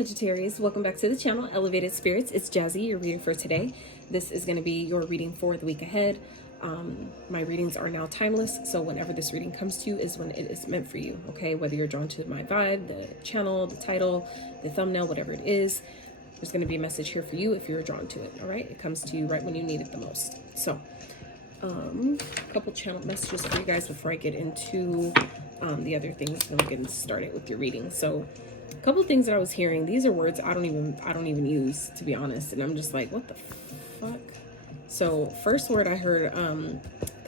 Sagittarius, welcome back to the channel, Elevated Spirits. It's Jazi, your reading for today. This is going to be your reading for the week ahead. My readings are now timeless, so whenever this reading comes to you is when it is meant for you, okay? Whether you're drawn to my vibe, the channel, the title, the thumbnail, whatever it is, there's going to be a message here for you if you're drawn to it, all right? It comes to you right when you need it the most. So, a couple channel messages for you guys before I get into the other things, and we're getting started with your reading. So, a couple of things that I was hearing, these are words I don't even use, to be honest, and I'm just like, what the fuck? So first word I heard,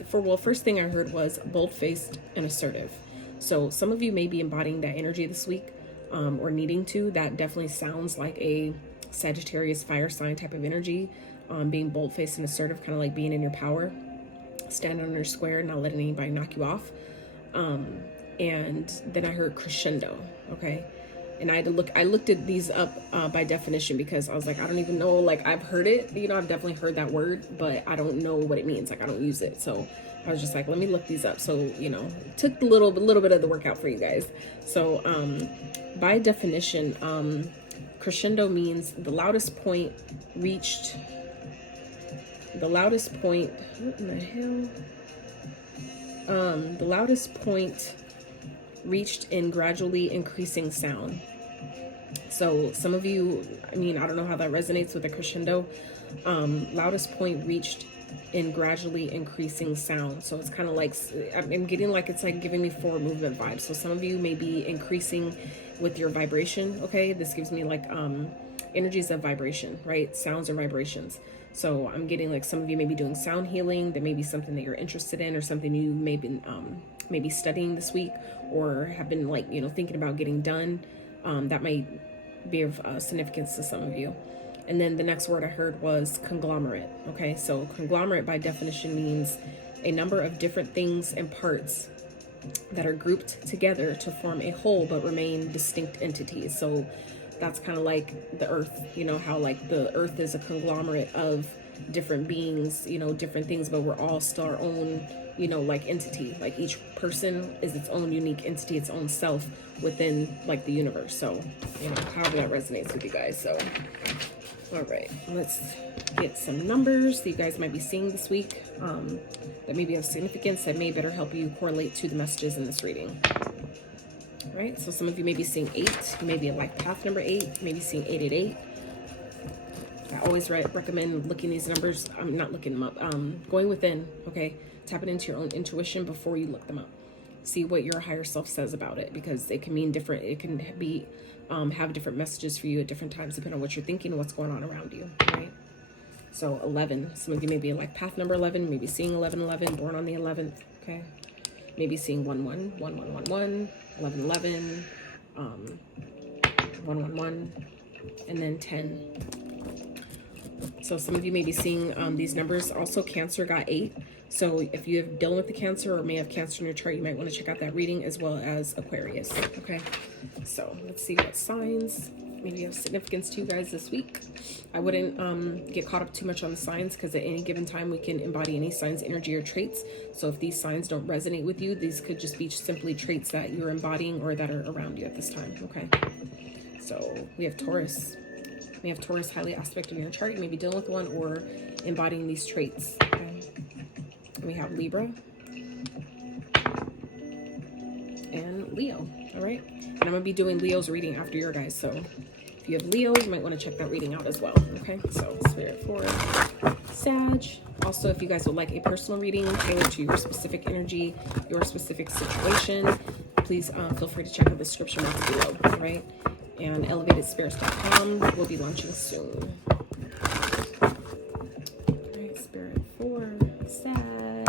first thing I heard was bold-faced and assertive. So some of you may be embodying that energy this week, or needing to. That definitely sounds like a Sagittarius fire sign type of energy, being bold-faced and assertive, kind of like being in your power, standing on your square, not letting anybody knock you off. And then I heard crescendo, okay? And I looked at these up by definition, because I was like, I don't even know, like, I've heard it, you know, I've definitely heard that word, but I don't know what it means. Like, I don't use it. So I was just like, let me look these up. So, you know, it took a little bit of the work out for you guys. So by definition, crescendo means the loudest point reached, what in the hell? The loudest point reached in gradually increasing sound. So some of you, I mean, I don't know how that resonates with a crescendo. Loudest point reached in gradually increasing sound. So it's kind of like, I'm getting like, it's like giving me forward movement vibes. So some of you may be increasing with your vibration. Okay, this gives me like energies of vibration, right? Sounds or vibrations. So I'm getting like some of you may be doing sound healing. That may be something that you're interested in, or something you may be maybe studying this week, or have been, like, you know, thinking about getting done. That might be of significance to some of you. And then the next word I heard was conglomerate. Okay, so conglomerate by definition means a number of different things and parts that are grouped together to form a whole but remain distinct entities. So that's kind of like the earth, you know, how like the earth is a conglomerate of different beings, you know, different things, but we're all still our own, you know, like entity. Like each person is its own unique entity, its own self within like the universe. So, you know, however that resonates with you guys. So, all right, let's get some numbers that you guys might be seeing this week, that may be of significance, that may better help you correlate to the messages in this reading. All right, so some of you may be seeing 8, you may be like path number 8, you may be seeing 888. I always recommend looking these numbers, I'm not looking them up, going within, okay? Tapping into your own intuition before you look them up. See what your higher self says about it, because it can mean different, it can be, have different messages for you at different times, depending on what you're thinking and what's going on around you, right? So 11, some of you may be like path number 11, maybe seeing 1111, born on the 11th, okay? Maybe seeing 11, 1111, 1111, 111, and then 10. So some of you may be seeing these numbers. Also, Cancer got 8. So if you have dealing with the Cancer or may have Cancer in your chart, you might want to check out that reading, as well as Aquarius. Okay, so let's see what signs maybe have significance to you guys this week. I wouldn't get caught up too much on the signs, because at any given time we can embody any signs, energy, or traits. So if these signs don't resonate with you, these could just be simply traits that you're embodying or that are around you at this time. Okay, so we have Taurus. We have Taurus highly aspected in your chart. You may be dealing with one or embodying these traits. Okay. And we have Libra and Leo. All right. And I'm going to be doing Leo's reading after your guys. So if you have Leo, you might want to check that reading out as well. Okay. So Spirit for Sag. Also, if you guys would like a personal reading tailored to your specific energy, your specific situation, please feel free to check out the description box below. All right. And elevatedspirits.com will be launching soon. All right, Spirit for Sag.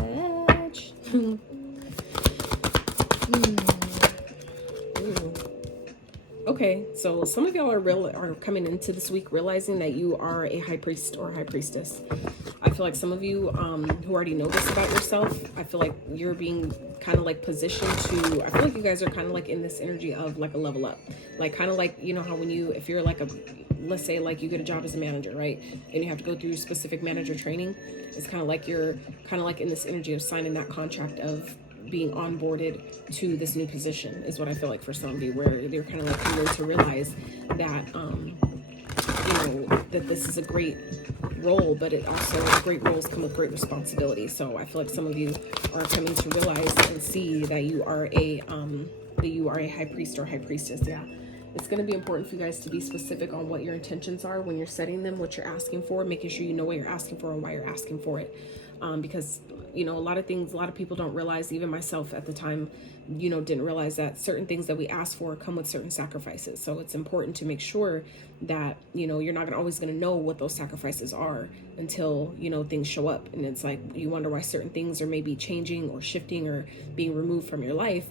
Okay, so some of y'all are coming into this week realizing that you are a high priest or high priestess. I feel like some of you who already know this about yourself, I feel like you're being kind of like positioned to, I feel like you guys are kind of like in this energy of like a level up. Like kind of like, you know how when you, if you're like a, let's say like you get a job as a manager, right? And you have to go through specific manager training. It's kind of like you're kind of like in this energy of signing that contract of being onboarded to this new position is what I feel like for some of you, where they're kind of like coming to realize that, that this is a great role, but it also, great roles come with great responsibility. So I feel like some of you are coming to realize and see that you are a high priest or high priestess. Yeah. It's going to be important for you guys to be specific on what your intentions are when you're setting them, what you're asking for, making sure you know what you're asking for and why you're asking for it. Because, a lot of people don't realize, even myself at the time, didn't realize that certain things that we ask for come with certain sacrifices. So it's important to make sure that, you're not always going to know what those sacrifices are until, things show up. And it's like, you wonder why certain things are maybe changing or shifting or being removed from your life.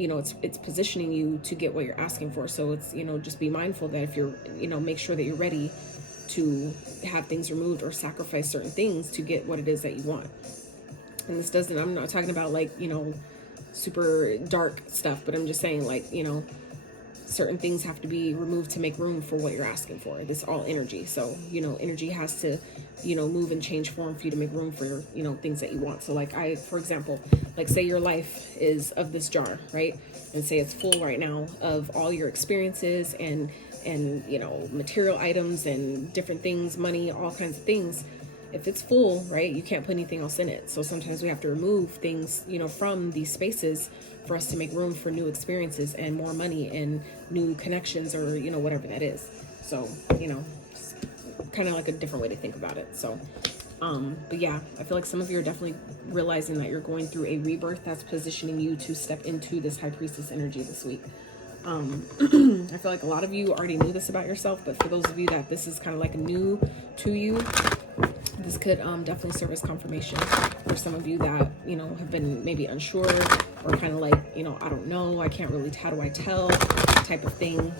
It's positioning you to get what you're asking for. So it's, just be mindful that if you're, make sure that you're ready to have things removed or sacrifice certain things to get what it is that you want. And this doesn't, I'm not talking about like, super dark stuff, but I'm just saying like, certain things have to be removed to make room for what you're asking for. This is all energy. So, energy has to, move and change form for you to make room for, things that you want. So like for example, like say your life is of this jar, right? And say it's full right now of all your experiences and material items and different things, money, all kinds of things. If it's full, right, you can't put anything else in it. So sometimes we have to remove things, from these spaces for us to make room for new experiences and more money and new connections or, whatever that is. So, kind of like a different way to think about it. So, but yeah, I feel like some of you are definitely realizing that you're going through a rebirth that's positioning you to step into this high priestess energy this week. I feel like a lot of you already knew this about yourself, but for those of you that this is kind of like new to you, this could definitely serve as confirmation for some of you that, have been maybe unsure or kind of like, I don't know, I can't really, how do I tell type of thing,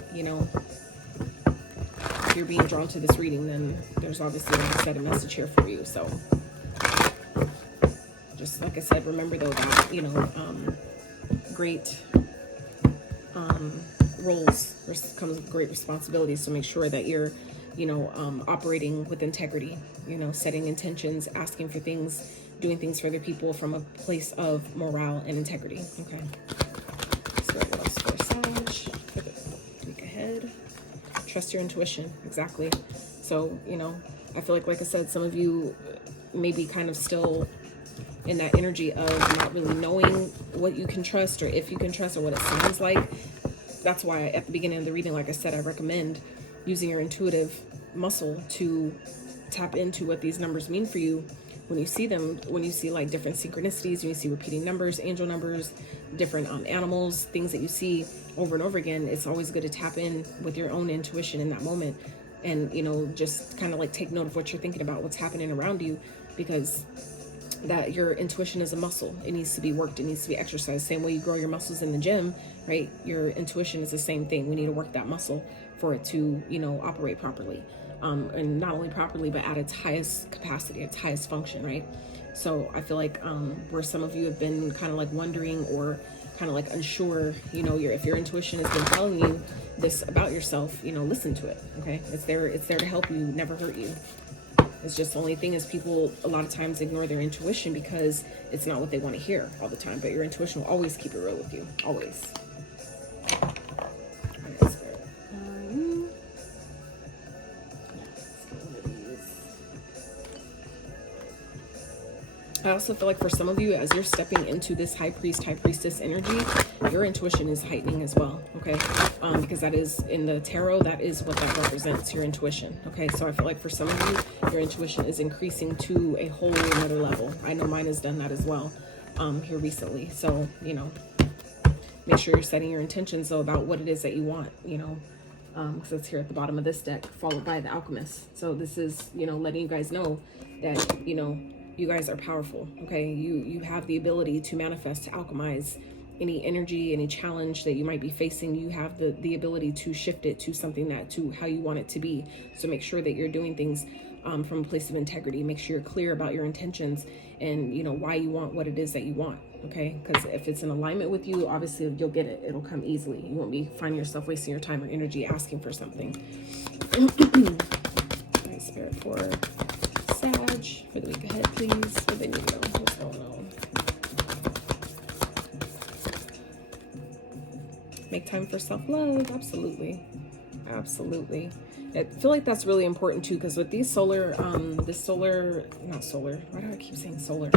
If you're being drawn to this reading, then there's obviously, like I said, a message here for you. So just like I said, remember though that, great roles comes with great responsibilities. So make sure that you're operating with integrity, setting intentions, asking for things, doing things for other people from a place of morale and integrity. Okay. So what else for Sag for the week ahead? Trust your intuition. Exactly. So, I feel like I said, some of you may be kind of still in that energy of not really knowing what you can trust or if you can trust or what it sounds like. That's why at the beginning of the reading, like I said, I recommend using your intuitive muscle to tap into what these numbers mean for you when you see them, when you see like different synchronicities, when you see repeating numbers, angel numbers, different animals, things that you see over and over again. It's always good to tap in with your own intuition in that moment and, just kind of like take note of what you're thinking about, what's happening around you, because that your intuition is a muscle. It needs to be worked. It needs to be exercised. Same way you grow your muscles in the gym, right? Your intuition is the same thing. We need to work that muscle for it to, operate properly. And not only properly, but at its highest capacity, its highest function, right? So I feel like where some of you have been kind of like wondering or kind of like unsure, if your intuition has been telling you this about yourself, listen to it, okay? It's there to help you, never hurt you. It's just the only thing is people a lot of times ignore their intuition because it's not what they want to hear all the time. But your intuition will always keep it real with you. Always. I also feel like for some of you, as you're stepping into this high priest, high priestess energy, your intuition is heightening as well, okay? Because that is, in the tarot, that is what that represents, your intuition, okay? So I feel like for some of you, your intuition is increasing to a whole another level. I know mine has done that as well here recently. So, make sure you're setting your intentions, though, about what it is that you want, because it's here at the bottom of this deck, followed by the alchemist. So this is, letting you guys know that, you guys are powerful, okay? You have the ability to manifest, to alchemize any energy, any challenge that you might be facing. You have the ability to shift it to something to how you want it to be. So make sure that you're doing things from a place of integrity. Make sure you're clear about your intentions and, why you want what it is that you want, okay? Because if it's in alignment with you, obviously you'll get it. It'll come easily. You won't be finding yourself wasting your time or energy asking for something. Nice spirit for Sag for the week ahead, please. What they need to know. What's going on? Make time for self-love. Absolutely. Absolutely. I feel like that's really important too, because with these solar, not solar, why do I keep saying solar?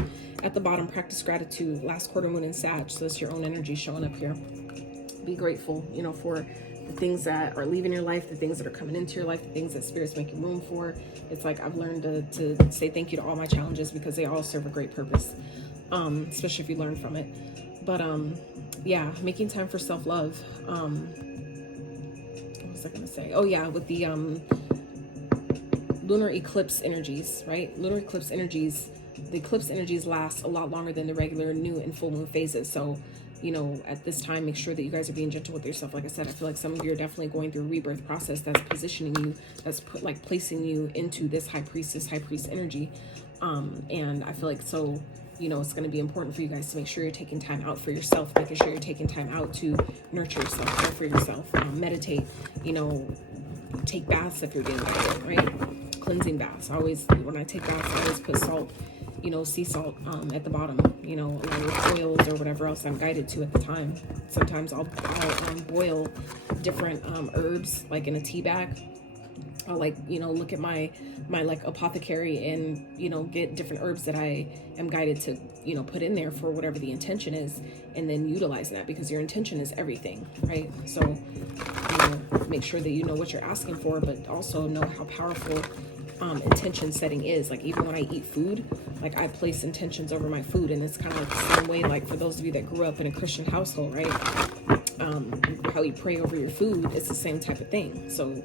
At the bottom, practice gratitude, last quarter moon in Sag, so that's your own energy showing up here. Be grateful, you know, for the things that are leaving your life, the things that are coming into your life, the things that spirits making room for. It's like I've learned to say thank you to all my challenges because they all serve a great purpose, especially if you learn from it. But yeah, making time for self-love. What was I gonna say? Oh yeah, with the lunar eclipse energies, right? Lunar eclipse energies, the eclipse energies last a lot longer than the regular new and full moon phases. So, you know, at this time, make sure that you guys are being gentle with yourself. Like I said, I feel like some of you are definitely going through a rebirth process that's positioning you, that's placing you into this high priestess, high priest energy. And I feel like, so, you know, it's going to be important for you guys to make sure you're taking time out for yourself, making sure you're taking time out to nurture yourself, care for yourself, meditate, you know, take baths if you're getting guided, right? Cleansing baths. When I take baths, I always put salt, you know, sea salt at the bottom, you know, along with oils or whatever else I'm guided to at the time. Sometimes I'll boil different herbs, like in a tea bag. I'll like, you know, look at my like apothecary and, you know, get different herbs that I am guided to, you know, put in there for whatever the intention is, and then utilize that, because your intention is everything, right? So, you know, make sure that you know what you're asking for, but also know how powerful intention setting is. Like even when I eat food, like I place intentions over my food, and it's kind of like the same way, like for those of you that grew up in a Christian household, right? How you pray over your food, it's the same type of thing. So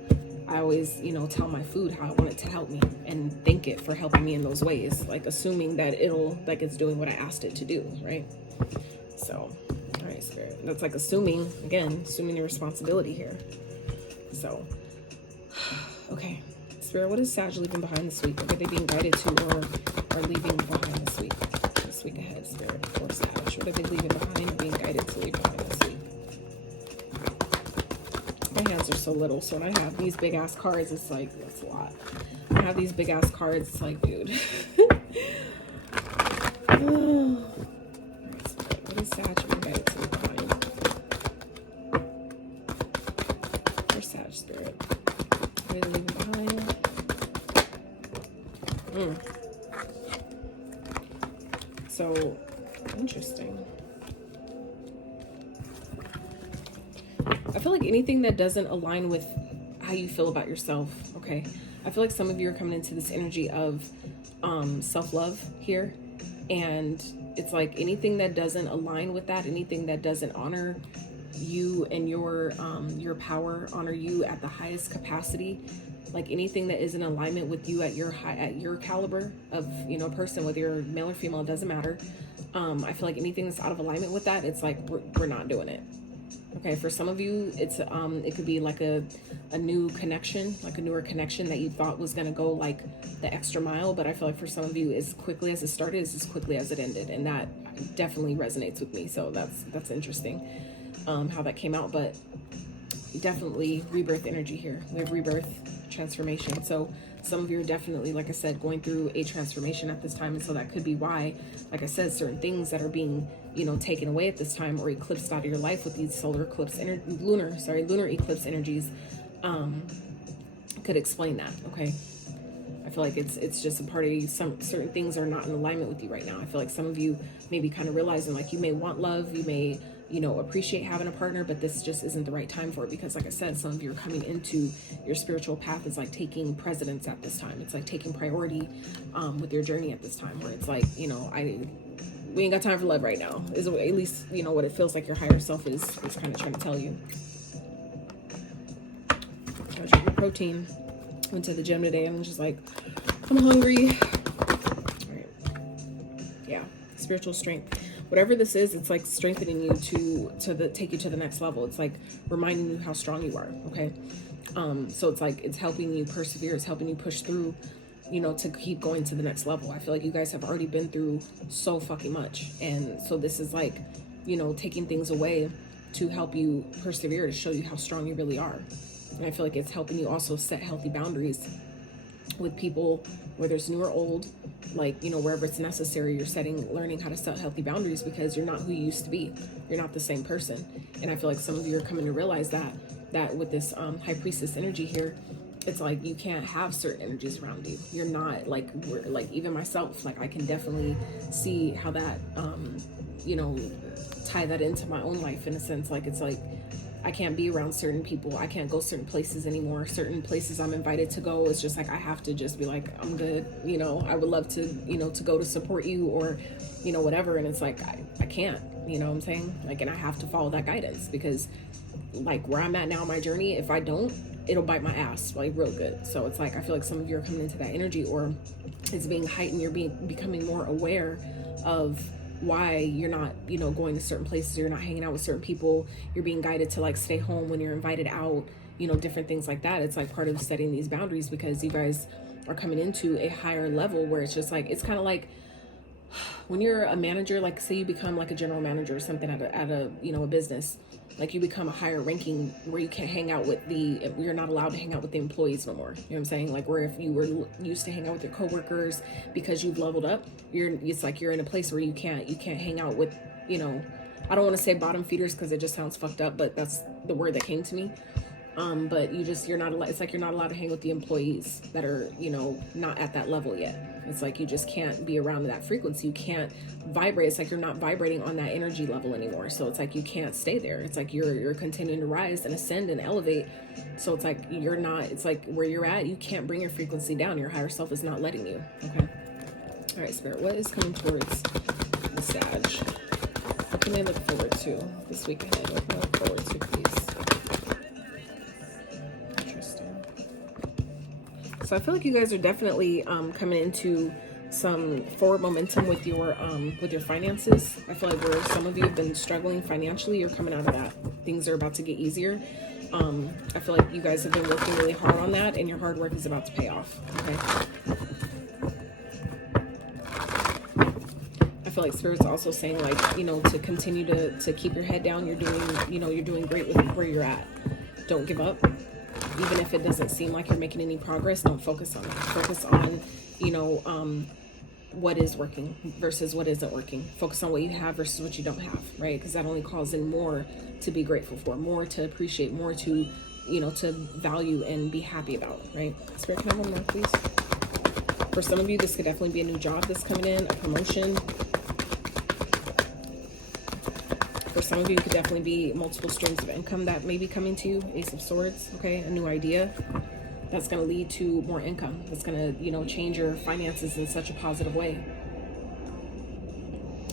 I always, you know, tell my food how I want it to help me and thank it for helping me in those ways, like assuming that it's doing what I asked it to do, right? So, all right, Spirit. That's like assuming your responsibility here. So, okay. Spirit, what is Sag leaving behind this week? What are they being guided to or leaving behind this week? This week ahead, Spirit, for Sag. What are they leaving behind or being guided to leave behind this week? My hands are so little, so when I have these big ass cards, it's like, that's a lot. When I have these big ass cards, it's like, dude. Oh. What is Sag being guided to leave behind? For Sag, Spirit. What are they leaving behind? So interesting. I feel like anything that doesn't align with how you feel about yourself, okay? I feel like some of you are coming into this energy of self-love here, and it's like anything that doesn't align with that, anything that doesn't honor you and your power, honor you at the highest capacity, like anything that is in alignment with you at your caliber of, you know, person, whether you're male or female, it doesn't matter. I feel like anything that's out of alignment with that, it's like we're not doing it. Okay, for some of you, it's it could be like a new connection, like a newer connection that you thought was gonna go like the extra mile, but I feel like for some of you, as quickly as it started is as quickly as it ended, and that definitely resonates with me. So that's interesting how that came out, but definitely rebirth energy here. We have rebirth, transformation. So some of you are definitely, like I said, going through a transformation at this time, and so that could be why, like I said, certain things that are being, you know, taken away at this time or eclipsed out of your life with these solar eclipse lunar eclipse energies could explain that. Okay, I feel like it's just a part of you. Some certain things are not in alignment with you right now. I feel like some of you may be kind of realizing, like, you may want love, you may, you know, appreciate having a partner, but this just isn't the right time for it, because like I said, some of you are coming into your spiritual path is like taking precedence at this time. It's like taking priority with your journey at this time, where it's like, you know, we ain't got time for love right now, is at least, you know, what it feels like your higher self is kind of trying to tell you. I was drinking protein, went to the gym today, and I'm just like, I'm hungry. All right. Yeah, spiritual strength. Whatever this is, it's like strengthening you to take you to the next level. It's like reminding you how strong you are, okay? So it's like, it's helping you persevere. It's helping you push through, you know, to keep going to the next level. I feel like you guys have already been through so fucking much. And so this is like, you know, taking things away to help you persevere, to show you how strong you really are. And I feel like it's helping you also set healthy boundaries with people, whether it's new or old, like, you know, wherever it's necessary, you're learning how to set healthy boundaries, because you're not who you used to be. You're not the same person. And I feel like some of you are coming to realize that with this high priestess energy here, it's like you can't have certain energies around you. You're not like, even myself, like I can definitely see how that, you know, tie that into my own life in a sense. Like, it's like, I can't be around certain people. I can't go certain places anymore. Certain places I'm invited to go, it's just like, I have to just be like, I'm good. You know, I would love to, you know, to go to support you or, you know, whatever. And it's like, I can't, you know what I'm saying? Like, and I have to follow that guidance, because like where I'm at now in my journey, if I don't, it'll bite my ass like real good. So it's like, I feel like some of you are coming into that energy, or it's being heightened. You're becoming more aware of why you're not, you know, going to certain places, you're not hanging out with certain people, you're being guided to like stay home when you're invited out, you know, different things like that. It's like part of setting these boundaries, because you guys are coming into a higher level where it's just like, it's kind of like when you're a manager, like say you become like a general manager or something at a you know, a business, like you become a higher ranking where you can't hang out with you're not allowed to hang out with the employees no more. You know what I'm saying? Like, where if you were used to hang out with your coworkers because you've leveled up, it's like you're in a place where you can't hang out with, you know, I don't want to say bottom feeders because it just sounds fucked up, but that's the word that came to me. But you're not allowed, it's like you're not allowed to hang with the employees that are, you know, not at that level yet. It's like you just can't be around that frequency. You can't vibrate. It's like you're not vibrating on that energy level anymore. So it's like you can't stay there. It's like you're continuing to rise and ascend and elevate. So it's like you're not, it's like where you're at, you can't bring your frequency down. Your higher self is not letting you. Okay. All right, Spirit, what is coming towards the Sag? What can they look forward to this week ahead? What can they look forward to, please? So I feel like you guys are definitely coming into some forward momentum with your finances. I feel like where some of you have been struggling financially, you're coming out of that. Things are about to get easier. I feel like you guys have been working really hard on that, and your hard work is about to pay off. Okay. I feel like Spirit's also saying, like, you know, to continue to keep your head down. You're doing great with where you're at. Don't give up. Even if it doesn't seem like you're making any progress, don't focus on it. Focus on, you know, what is working versus what isn't working. Focus on what you have versus what you don't have, right? Because that only calls in more to be grateful for, more to appreciate, more to, you know, to value and be happy about, right? Spirit, can I have one more, please? For some of you, this could definitely be a new job that's coming in, a promotion. For some of you, it could definitely be multiple streams of income that may be coming to you. Ace of Swords, okay? A new idea that's going to lead to more income. That's going to, you know, change your finances in such a positive way.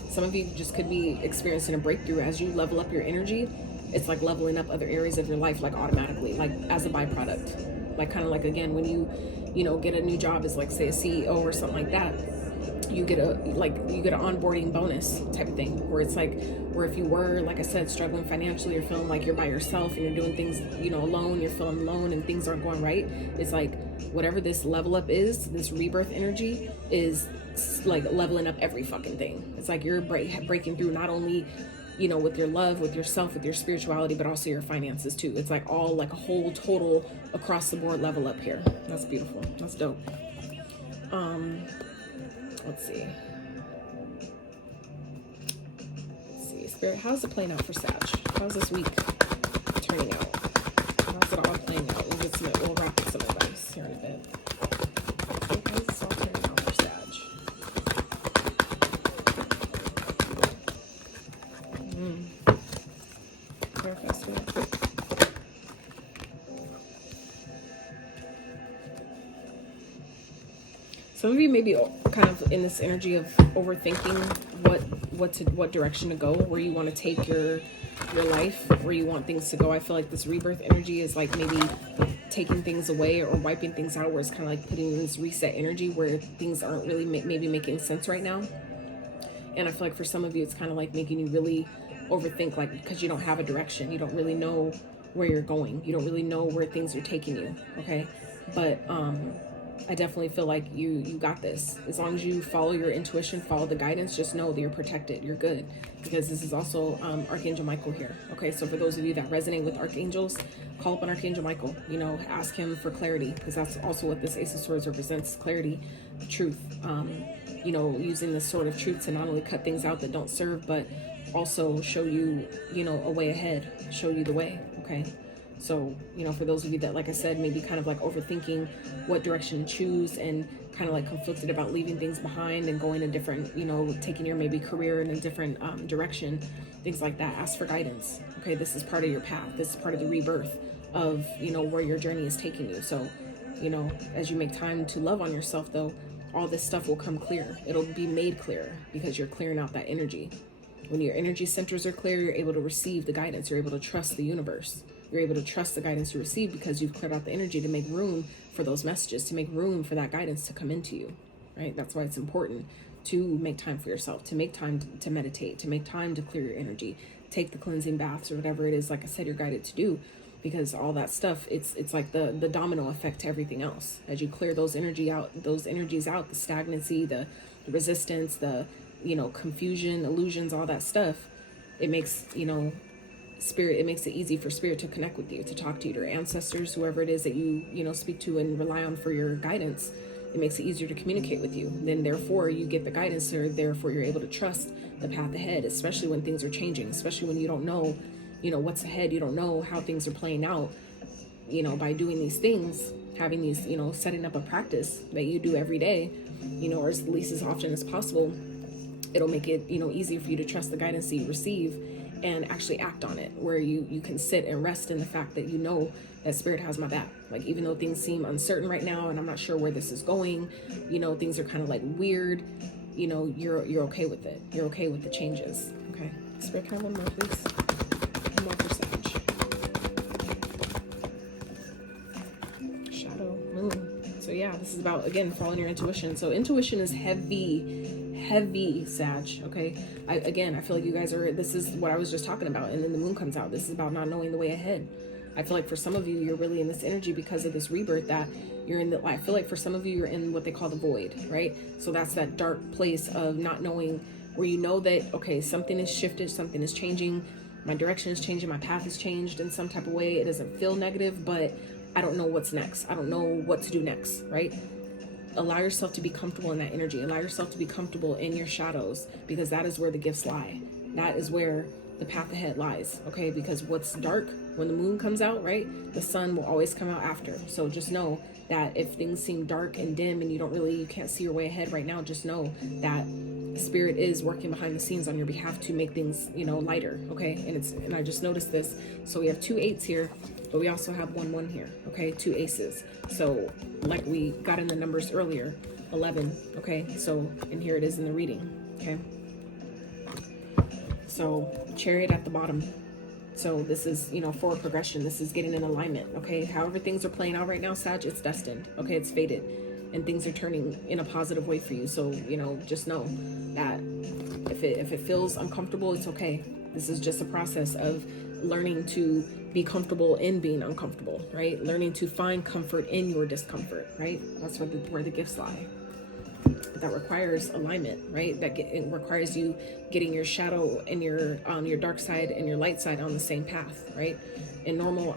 Some of you just could be experiencing a breakthrough as you level up your energy. It's like leveling up other areas of your life, like automatically, like as a byproduct. Like kind of like, again, when you know, get a new job as like, say, a CEO or something like that. You get an onboarding bonus type of thing, where it's like, where if you were, like I said, struggling financially, you're feeling like you're by yourself and you're doing things, you know, alone, you're feeling alone and things aren't going right. It's like whatever this level up is, this rebirth energy is like leveling up every fucking thing. It's like you're breaking through not only, you know, with your love, with yourself, with your spirituality, but also your finances too. It's like all like a whole total across the board level up here. That's beautiful. That's dope. Let's see. Spirit, how's it playing out for Sag? How's this week turning out? How's it all playing out? We'll wrap with some advice here in a bit. How's this all turning out for Sag? Clarify, Spirit. Some of you may be kind of in this energy of overthinking what direction to go, where you want to take your life, where you want things to go. I feel like this rebirth energy is like maybe taking things away or wiping things out, where it's kind of like putting in this reset energy where things aren't really maybe making sense right now. And I feel like for some of you, it's kind of like making you really overthink, like, because you don't have a direction. You don't really know where you're going. You don't really know where things are taking you. Okay. But, I definitely feel like you got this. As long as you follow your intuition, follow the guidance, just know that you're protected, you're good. Because this is also Archangel Michael here. Okay, so for those of you that resonate with archangels, call up on Archangel Michael. You know, ask him for clarity, because that's also what this Ace of Swords represents: clarity, truth. You know, using this sword of truth to not only cut things out that don't serve, but also show you, you know, a way ahead, show you the way. Okay. So, you know, for those of you that, like I said, maybe kind of like overthinking what direction to choose and kind of like conflicted about leaving things behind and going a different, you know, taking your maybe career in a different direction, things like that, ask for guidance. Okay, this is part of your path. This is part of the rebirth of, you know, where your journey is taking you. So, you know, as you make time to love on yourself, though, all this stuff will come clear. It'll be made clear because you're clearing out that energy. When your energy centers are clear, you're able to receive the guidance. You're able to trust the universe. You're able to trust the guidance you receive because you've cleared out the energy to make room for those messages, to make room for that guidance to come into you, right? That's why it's important to make time for yourself, to make time to meditate, to make time to clear your energy, take the cleansing baths or whatever it is, like I said, you're guided to do, because all that stuff, it's like the domino effect to everything else. As you clear those energies out, the stagnancy, the resistance, the, you know, confusion, illusions, all that stuff, it makes, you know, spirit, it makes it easy for spirit to connect with you, to talk to you, your ancestors, whoever it is that you know, speak to and rely on for your guidance. It makes it easier to communicate with you. Then therefore you get the guidance, or therefore you're able to trust the path ahead, especially when things are changing, especially when you don't know, you know, what's ahead, you don't know how things are playing out. You know, by doing these things, having these, you know, setting up a practice that you do every day, you know, or at least as often as possible, it'll make it, you know, easier for you to trust the guidance that you receive and actually act on it, where you can sit and rest in the fact that you know that spirit has my back. Like, even though things seem uncertain right now and I'm not sure where this is going, you know, things are kind of like weird, you know, you're okay with it. You're okay with the changes. Okay, spirit, kind of one more, please. One more for Sag. Shadow, moon. So yeah, this is about, again, following your intuition. So intuition is heavy, Sag. Okay, I feel like you guys are, this is what I was just talking about, and then the moon comes out. This is about not knowing the way ahead. I feel like for some of you, you're really in this energy because of this rebirth, that you're in the, I feel like for some of you, you're in what they call the void, right? So that's that dark place of not knowing, where you know that, okay, something is shifted, something is changing, my direction is changing, my path has changed in some type of way. It doesn't feel negative, but I don't know what's next. I don't know what to do next, right? Allow yourself to be comfortable in that energy. Allow yourself to be comfortable in your shadows, because that is where the gifts lie. That is where the path ahead lies, okay? Because what's dark, when the moon comes out, right, the sun will always come out after. So just know that if things seem dark and dim and you can't see your way ahead right now, just know that spirit is working behind the scenes on your behalf to make things, you know, lighter, okay? And I just noticed this. So we have 2 8s here, but we also have 1 1 here, okay? 2 aces. So like we got in the numbers earlier, 11, okay? So, and here it is in the reading, okay? So Chariot at the bottom. So this is, you know, forward progression. This is getting in alignment, okay? However things are playing out right now, Sag, it's destined, okay? It's fated, and things are turning in a positive way for you. So, you know, just know that if it feels uncomfortable, it's okay. This is just a process of learning to be comfortable in being uncomfortable, right? Learning to find comfort in your discomfort, right? That's where the gifts lie. That requires alignment, right? It requires you getting your shadow and your dark side and your light side on the same path, right? In normal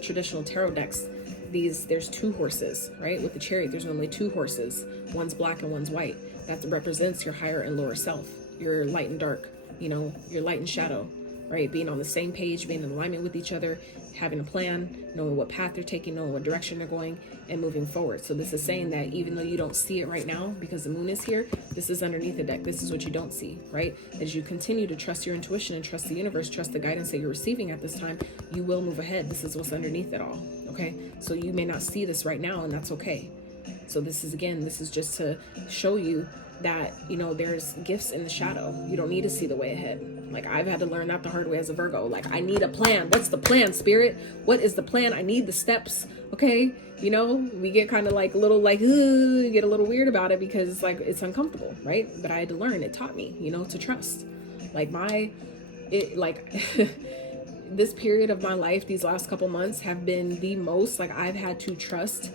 traditional tarot decks, there's 2 horses, right? With the Chariot, there's only 2 horses. One's black and one's white. That represents your higher and lower self, your light and dark, you know, your light and shadow, right? Being on the same page, being in alignment with each other, having a plan, knowing what path they're taking, knowing what direction they're going, and moving forward. So this is saying that even though you don't see it right now because the moon is here, this is underneath the deck. This is what you don't see, right? As you continue to trust your intuition and trust the universe, trust the guidance that you're receiving at this time, you will move ahead. This is what's underneath it all, okay? So you may not see this right now, and that's okay. So this is just to show you that, you know, there's gifts in the shadow. You don't need to see the way ahead. Like, I've had to learn that the hard way as a Virgo. Like, I need a plan. What's the plan, spirit? What is the plan? I need the steps, okay? You know, we get kind of like a little like, get a little weird about it because it's like, it's uncomfortable, right? But I had to learn. It taught me, you know, to trust. Like this period of my life, these last couple months have been the most, like, I've had to trust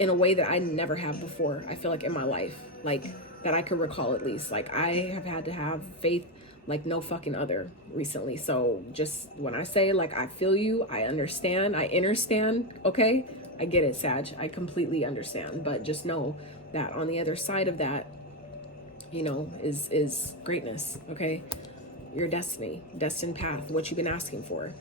in a way that I never have before, I feel like, in my life, like that I could recall at least. Like I have had to have faith like no fucking other recently. So just when I say like I feel you, I understand, I understand, okay? I get it, Sag. I completely understand. But just know that on the other side of that, you know, is greatness, okay? Your destiny, destined path, what you've been asking for,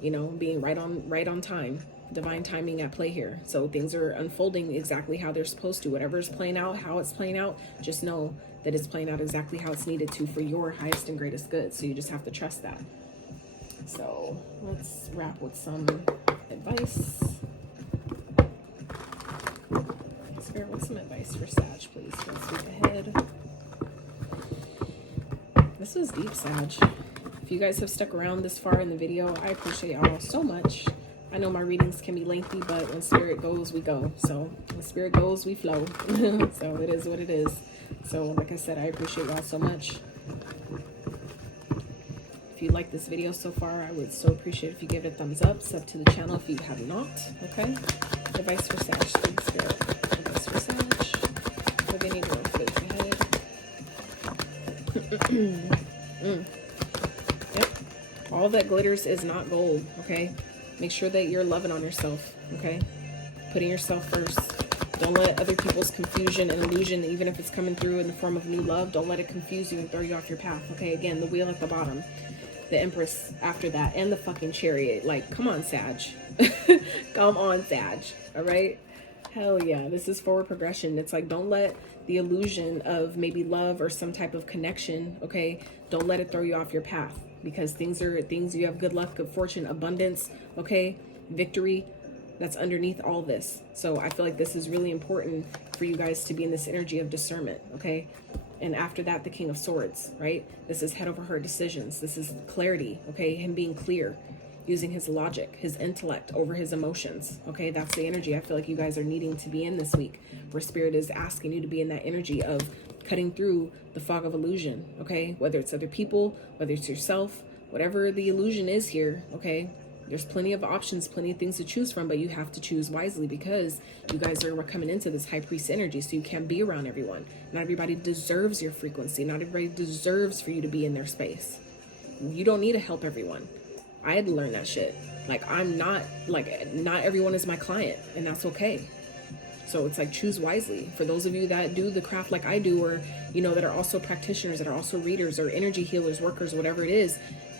you know, being right on time, divine timing at play here. So things are unfolding exactly how they're supposed to. Whatever's playing out, how it's playing out, just know that it's playing out exactly how it's needed to for your highest and greatest good. So you just have to trust that. So let's wrap with some advice. Spirit, what's some advice for Sag, please? Let's move ahead. This was deep, Sag. If you guys have stuck around this far in the video, I appreciate y'all so much. I know my readings can be lengthy, but when Spirit goes, we go. So when Spirit goes, we flow. So it is what it is. So like I said, I appreciate y'all so much. If you like this video so far, I would so appreciate if you give it a thumbs up. Sub to the channel if you have not. Okay? Advice for Sag, please, Spirit. Advice for Sag. What they need to work with ahead. Yep. All that glitters is not gold, okay? Make sure that you're loving on yourself, okay? Putting yourself first. Don't let other people's confusion and illusion, even if it's coming through in the form of new love, don't let it confuse you and throw you off your path, okay? Again, the wheel at the bottom, the Empress after that, and the fucking Chariot. Like, come on, Sag. Come on, Sag, all right? Hell yeah, this is forward progression. It's like, don't let the illusion of maybe love or some type of connection, okay? Don't let it throw you off your path, because things you have good luck, good fortune, abundance, okay? Victory, that's underneath all this. So I feel like this is really important for you guys to be in this energy of discernment, okay? And after that, the King of Swords, right? This is head over heart decisions. This is clarity, okay? Him being clear, using his logic, his intellect over his emotions, okay? That's the energy I feel like you guys are needing to be in this week, where Spirit is asking you to be in that energy of cutting through the fog of illusion, okay? Whether it's other people, whether it's yourself, whatever the illusion is here, okay? There's plenty of options, plenty of things to choose from, but you have to choose wisely, because you guys are coming into this high priest energy, so you can't be around everyone. Not everybody deserves your frequency. Not everybody deserves for you to be in their space. You don't need to help everyone. I had to learn that shit. Like, not everyone is my client, and that's okay. So it's like, choose wisely. For those of you that do the craft like I do, or, you know, that are also practitioners, that are also readers or energy healers, workers, whatever it is,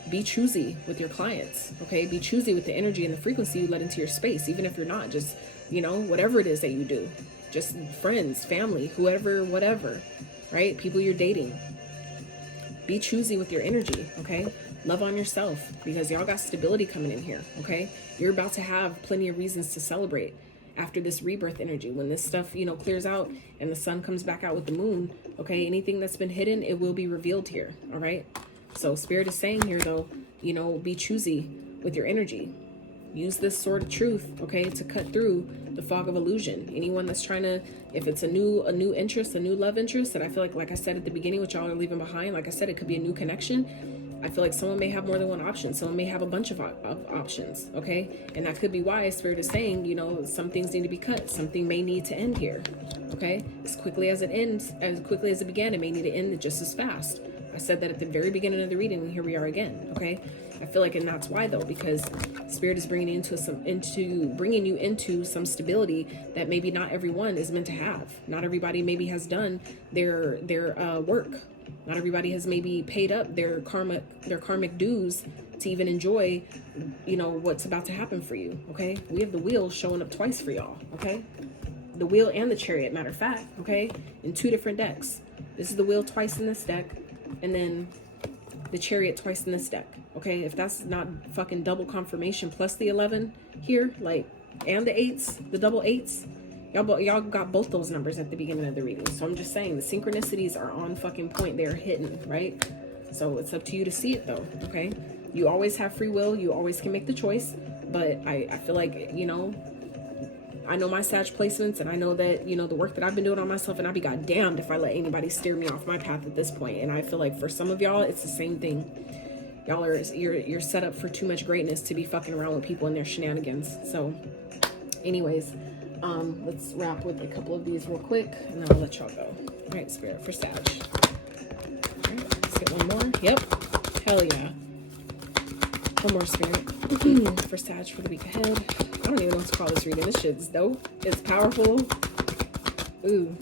be choosy with your clients, okay? Be choosy with the energy and the frequency you let into your space, even if you're not, just, you know, whatever it is that you do, just friends, family, whoever, whatever, right? People you're dating. Be choosy with your energy, okay? Love on yourself, because y'all got stability coming in here, okay? You're about to have plenty of reasons to celebrate after this rebirth energy. When this stuff, you know, clears out and the sun comes back out with the moon, okay? Anything that's been hidden, it will be revealed here, all right? So Spirit is saying here, though, you know, be choosy with your energy. Use this sword of truth, okay, to cut through the fog of illusion. Anyone that's trying to, if it's a new interest, a new love interest, that I feel like I said at the beginning, what y'all are leaving behind, like I said, it could be a new connection. I feel like someone may have more than one option. Someone may have a bunch of options, okay? And that could be why Spirit is saying, you know, some things need to be cut. Something may need to end here, okay? As quickly as it ends, as quickly as it began, it may need to end just as fast. I said that at the very beginning of the reading, and here we are again, okay? I feel like, and that's why, though, because Spirit is bringing you into some stability that maybe not everyone is meant to have. Not everybody maybe has done their work. Not everybody has maybe paid up their karmic dues to even enjoy, you know, what's about to happen for you, okay? We have the wheel showing up twice for y'all, okay? The wheel and the Chariot, matter of fact, okay? In 2 different decks. This is the wheel twice in this deck, and then the Chariot twice in this deck, okay? If that's not fucking double confirmation, plus the 11 here, like, and the 8s, the double 8s, y'all got both those numbers at the beginning of the reading. So I'm just saying, the synchronicities are on fucking point. They're hidden, right? So it's up to you to see it, though, okay? You always have free will. You always can make the choice. But I feel like, you know, I know my Sag placements, and I know that, you know, the work that I've been doing on myself, and I'd be goddamned if I let anybody steer me off my path at this point. And I feel like for some of y'all, it's the same thing. Y'all are, you're set up for too much greatness to be fucking around with people and their shenanigans. So anyways, Let's wrap with a couple of these real quick, and then I'll let y'all go. All right, Spirit, for Sag. All right, let's get one more. Yep. Hell yeah. One more, Spirit. For Sag for the week ahead. I don't even know what to call this reading. This shit's dope. It's powerful. Ooh.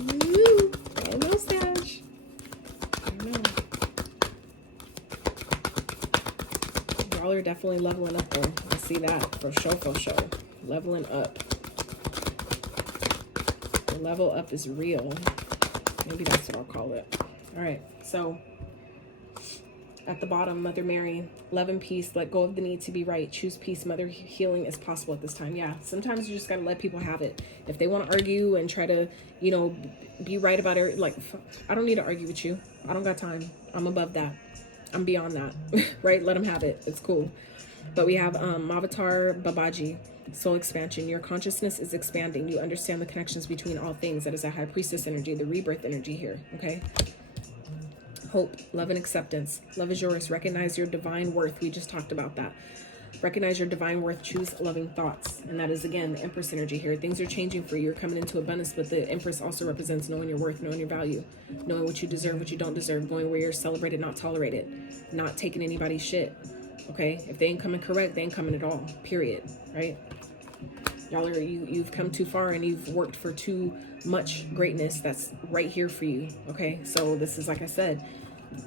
Ooh. I know, Sag. I know. Y'all are definitely leveling up, though. I see that. For sure, for sure. Leveling up. The level up is real. Maybe that's what I'll call it. All right. So, at the bottom, Mother Mary, love and peace, let go of the need to be right, choose peace, mother healing is possible at this time. Yeah, sometimes you just got to let people have it. If they want to argue and try to, you know, be right about it, like, I don't need to argue with you. I don't got time. I'm above that. I'm beyond that, right? Let them have it. It's cool. But we have Avatar Babaji, soul expansion. Your consciousness is expanding. You understand the connections between all things. That is a high priestess energy, the rebirth energy here, okay? Hope, love, and acceptance. Love is yours. Recognize your divine worth. We just talked about that. Recognize your divine worth. Choose loving thoughts. And that is, again, the Empress energy here. Things are changing for you. You're coming into abundance, but the Empress also represents knowing your worth, knowing your value, knowing what you deserve, what you don't deserve, going where you're celebrated, not tolerated, not taking anybody's shit. Okay? If they ain't coming correct, they ain't coming at all. Period. Right? Y'all are, you've come too far and you've worked for too much greatness that's right here for you. Okay? So this is, like I said,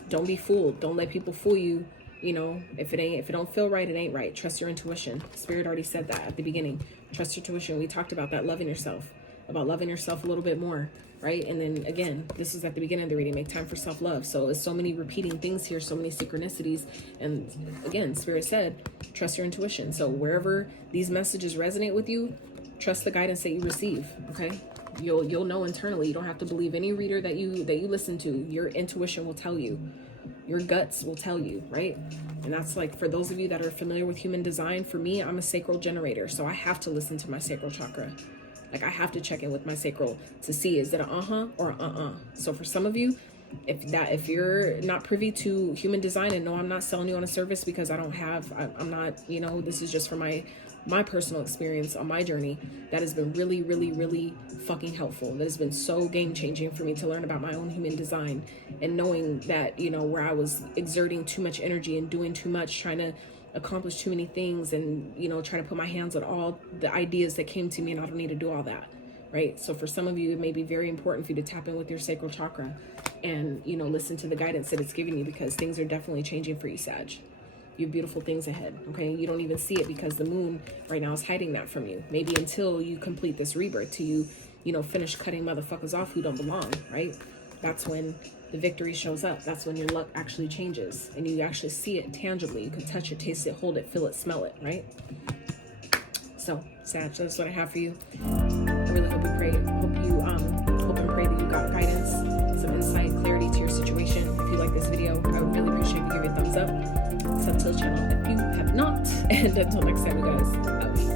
don't be fooled. Don't let people fool you. You know, if it don't feel right, it ain't right. Trust your intuition. Spirit already said that at the beginning. Trust your intuition. We talked about that, loving yourself, about loving yourself a little bit more, right? And then again, this is at the beginning of the reading. Make time for self-love. So it's so many repeating things here, so many synchronicities. And again, Spirit said, trust your intuition. So wherever these messages resonate with you, trust the guidance that you receive. Okay. You'll know internally. You don't have to believe any reader that you listen to. Your intuition will tell you. Your guts will tell you, right? And that's like, for those of you that are familiar with human design, for me, I'm a sacral generator. So I have to listen to my sacral chakra. Like, I have to check in with my sacral to see, is it a uh-huh or a So for some of you, if you're not privy to human design, and no, I'm not selling you on a service because I'm not, you know, this is just for my personal experience on my journey, that has been really, really, really fucking helpful. That has been so game-changing for me to learn about my own human design, and knowing that, you know, where I was exerting too much energy and doing too much, trying to accomplish too many things, and, you know, trying to put my hands on all the ideas that came to me, and I don't need to do all that, right? So for some of you, it may be very important for you to tap in with your sacral chakra and, you know, listen to the guidance that it's giving you, because things are definitely changing for you, Sag. You have beautiful things ahead, okay? You don't even see it because the moon right now is hiding that from you. Maybe until you complete this rebirth, till you know, finish cutting motherfuckers off who don't belong, right? That's when the victory shows up. That's when your luck actually changes, and you actually see it tangibly. You can touch it, taste it, hold it, feel it, smell it, right? So, Sag, that's what I have for you. I really hope and pray that you got guidance, some insight, clarity to your situation. If you like this video, I would really appreciate if you give it a thumbs up. Sub to the channel if you have not. And until next time, you guys,